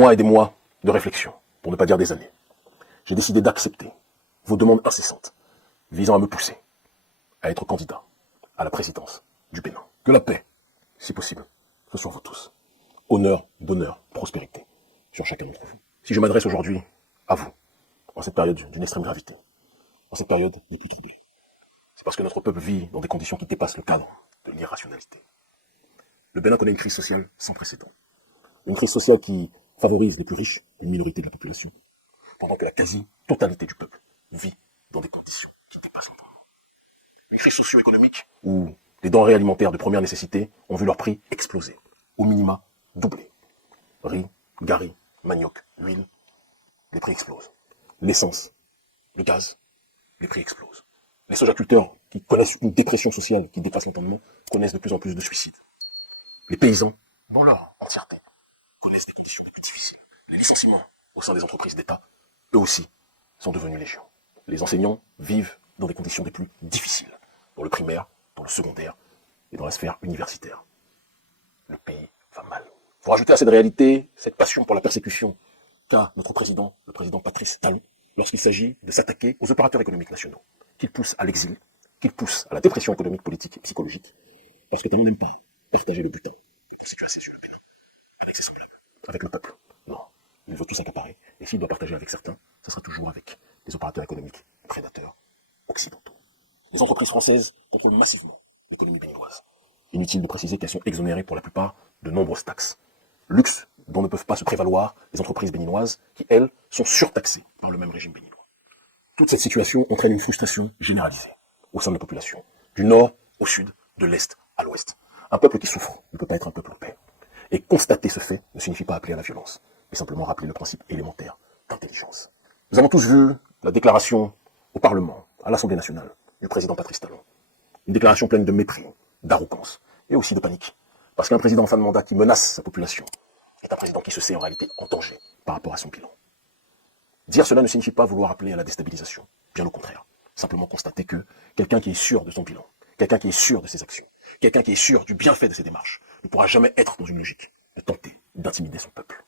mois et des mois de réflexion, pour ne pas dire des années, j'ai décidé d'accepter vos demandes incessantes visant à me pousser à être candidat à la présidence du Bénin. Que la paix, si possible, soit sur vous tous. Honneur, bonheur, prospérité sur chacun d'entre vous. Si je m'adresse aujourd'hui à vous, en cette période d'une extrême gravité, en cette période des plus troublées, c'est parce que notre peuple vit dans des conditions qui dépassent le cadre de l'irrationalité. Le Bénin connaît une crise sociale sans précédent. Une crise sociale qui favorise les plus riches, une minorité de la population, pendant que la quasi-totalité du peuple vit dans des conditions qui dépassent l'entendement. Une crise socio-économique où les denrées alimentaires de première nécessité ont vu leur prix exploser, au minima doubler. Riz, gari, manioc, huile, les prix explosent. L'essence, le gaz, les prix explosent. Les sojaculteurs qui connaissent une dépression sociale qui dépasse l'entendement connaissent de plus en plus de suicides. Les paysans, dans leur entièreté, connaissent des conditions les plus difficiles. Les licenciements au sein des entreprises d'État, eux aussi, sont devenus légion. Les enseignants vivent dans des conditions des plus difficiles, dans le primaire, dans le secondaire et dans la sphère universitaire. Le pays va mal. Il faut rajouter à cette réalité cette passion pour la persécution qu'a notre président, le président Patrice Talon, lorsqu'il s'agit de s'attaquer aux opérateurs économiques nationaux, qu'il pousse à l'exil, qu'il pousse à la dépression économique, politique et psychologique, parce que Talon n'aime pas partager le butin. C'est que c'est sur le Bénin, avec ses semblables, avec le peuple. Non, il veut tout s'accaparer. Et s'il doit partager avec certains, ce sera toujours avec des opérateurs économiques prédateurs occidentaux. Les entreprises françaises contrôlent massivement l'économie béninoise. Inutile de préciser qu'elles sont exonérées pour la plupart de nombreuses taxes. Luxe dont ne peuvent pas se prévaloir les entreprises béninoises qui, elles, sont surtaxées par le même régime béninois. Toute cette situation entraîne une frustration généralisée au sein de la population, du nord au sud, de l'est à l'ouest. Un peuple qui souffre ne peut pas être un peuple en paix. Et constater ce fait ne signifie pas appeler à la violence, mais simplement rappeler le principe élémentaire d'intelligence. Nous avons tous vu la déclaration au Parlement, à l'Assemblée nationale, du président Patrice Talon. Une déclaration pleine de mépris, d'arrogance et aussi de panique. Parce qu'un président en fin de mandat qui menace sa population est un président qui se sait en réalité en danger par rapport à son bilan. Dire cela ne signifie pas vouloir appeler à la déstabilisation, bien au contraire. Simplement constater que quelqu'un qui est sûr de son bilan, quelqu'un qui est sûr de ses actions, quelqu'un qui est sûr du bienfait de ses démarches, ne pourra jamais être dans une logique de tenter d'intimider son peuple.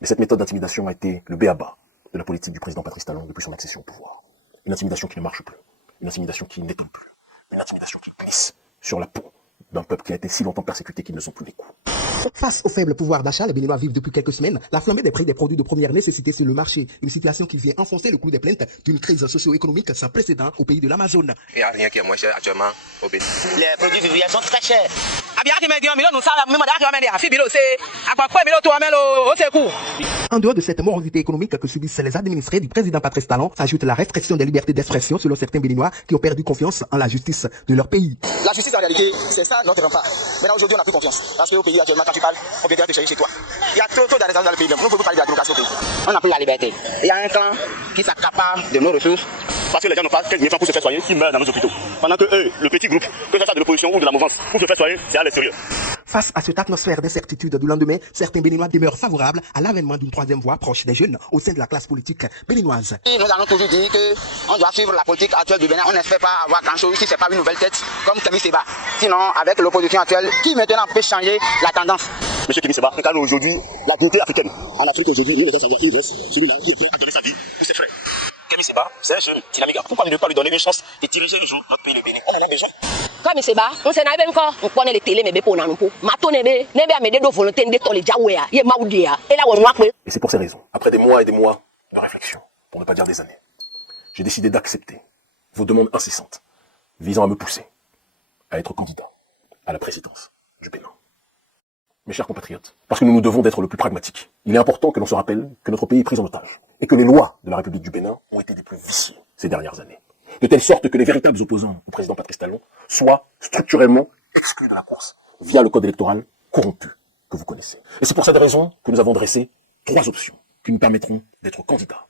Mais cette méthode d'intimidation a été le b.a.-ba de la politique du président Patrice Talon depuis son accession au pouvoir. Une intimidation qui ne marche plus, une intimidation qui n'étonne plus, une intimidation qui glisse sur la peau d'un peuple qui a été si longtemps persécuté qu'ils ne sont plus les coups. Face au faible pouvoir d'achat, les Béninois vivent depuis quelques semaines la flambée des prix des produits de première nécessité sur le marché. Une situation qui vient enfoncer le clou des plaintes d'une crise socio-économique sans précédent au pays de l'Amazone. Il n'y a rien qui est moins cher actuellement au Bénin. Les produits vivriers sont très chers. En dehors de cette morosité économique que subissent les administrés du président Patrice Talon, s'ajoute la restriction des libertés d'expression selon certains Béninois qui ont perdu confiance en la justice de leur pays. La justice en réalité, c'est ça notre rempart. Maintenant aujourd'hui on n'a plus confiance. Parce qu'au pays actuellement quand tu parles, on peut te chercher chez toi. Il y a trop d'arrestations dans le pays. Nous ne pouvons pas parler de la démocratie au pays. On n'a plus la liberté. Il y a un clan qui s'accapare de nos ressources. Parce que les gens n'ont pas quelques temps pour se faire soigner, qui meurent dans nos hôpitaux. Pendant que eux, le petit groupe, que ce soit de l'opposition ou de la mouvance, pour se faire soigner, c'est à l'extérieur. Face à cette atmosphère d'incertitude du lendemain, certains Béninois demeurent favorables à l'avènement d'une troisième voie proche des jeunes au sein de la classe politique béninoise. Nous allons toujours dire qu'on doit suivre la politique actuelle du Bénin. On n'espère pas avoir grand-chose si ce n'est pas une nouvelle tête comme Kémy Séba. Sinon, avec l'opposition actuelle, qui maintenant peut changer la tendance? Monsieur Kémy Séba incarne aujourd'hui la dignité africaine. En Afrique aujourd'hui, il doit savoir une grosse, celui-là qui est prêt à donner sa vie pour ses frères. Kémy Séba, c'est un jeune dynamique. Pourquoi ne pas lui donner une chance de diriger le jour notre pays, le Bénin? On en a besoin. Kémy Séba, on s'en a encore. On connaît les télé, mais pour nous. Et c'est pour ces raisons, après des mois et des mois de réflexion, pour ne pas dire des années, j'ai décidé d'accepter vos demandes incessantes visant à me pousser à être candidat à la présidence du Bénin. Mes chers compatriotes, parce que nous nous devons d'être le plus pragmatiques, il est important que l'on se rappelle que notre pays est pris en otage et que les lois de la République du Bénin ont été des plus viciées ces dernières années. De telle sorte que les véritables opposants au président Patrice Talon soient structurellement exclus de la course via le code électoral corrompu que vous connaissez. Et c'est pour cette raison que nous avons dressé 3 options qui nous permettront d'être candidats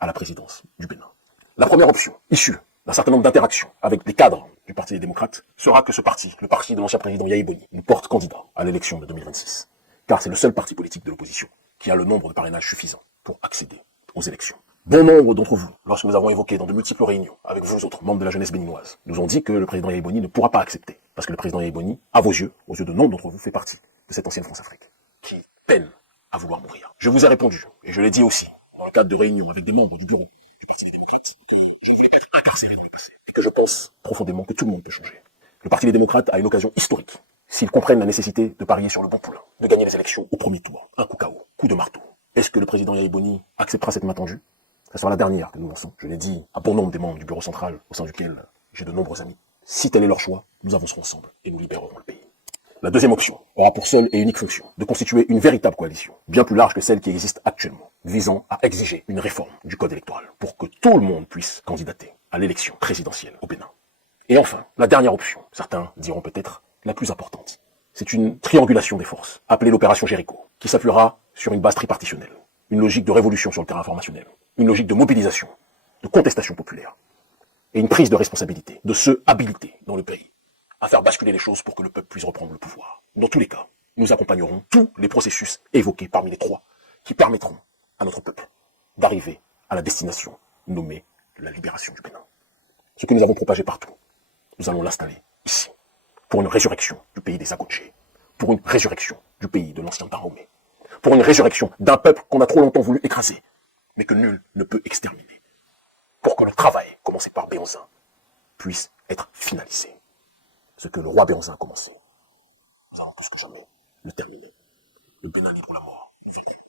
à la présidence du Bénin. La première option, issue d'un certain nombre d'interactions avec des cadres du Parti des démocrates, sera que ce parti, le parti de l'ancien président Yahya Boni, nous porte candidat à l'élection de 2026. Car c'est le seul parti politique de l'opposition qui a le nombre de parrainages suffisant pour accéder aux élections. Bon nombre d'entre vous, lorsque nous avons évoqué dans de multiples réunions avec vous autres membres de la jeunesse béninoise, nous ont dit que le président Yahya Boni ne pourra pas accepter. Parce que le président Yahya Boni, à vos yeux de nombre d'entre vous, fait partie de cette ancienne France-Afrique, qui peine à vouloir mourir. Je vous ai répondu, et je l'ai dit aussi, dans le cadre de réunions avec des membres du bureau du Parti des démocrates, que je voulais être incarcéré dans le passé, et que je pense profondément que tout le monde peut changer. Le Parti des démocrates a une occasion historique, s'ils comprennent la nécessité de parier sur le bon poulain, de gagner les élections au premier tour, un coup KO, coup de marteau. Est-ce que le président Yaya Boni acceptera cette main tendue? Ça sera la dernière que nous lançons. Je l'ai dit à bon nombre des membres du bureau central, au sein duquel j'ai de nombreux amis. Si tel est leur choix, nous avancerons ensemble et nous libérerons le pays. La deuxième option aura pour seule et unique fonction de constituer une véritable coalition, bien plus large que celle qui existe actuellement, visant à exiger une réforme du code électoral pour que tout le monde puisse candidater à l'élection présidentielle au Bénin. Et enfin, la dernière option, certains diront peut-être la plus importante, c'est une triangulation des forces, appelée l'opération Jéricho, qui s'appuiera sur une base tripartitionnelle, une logique de révolution sur le terrain informationnel, une logique de mobilisation, de contestation populaire, et une prise de responsabilité de ceux habilités dans le pays à faire basculer les choses pour que le peuple puisse reprendre le pouvoir. Dans tous les cas, nous accompagnerons tous les processus évoqués parmi les trois qui permettront à notre peuple d'arriver à la destination nommée la libération du Bénin. Ce que nous avons propagé partout, nous allons l'installer ici, pour une résurrection du pays des Agotchés, pour une résurrection du pays de l'ancien Dahomey, pour une résurrection d'un peuple qu'on a trop longtemps voulu écraser, mais que nul ne peut exterminer, pour que le travail, commencé par Béanzin, puisse être finalisé. Ce que le roi Béanzin a commencé, nous allons plus que jamais le terminer. Le Bénin libre ou la mort, nous vaincrons.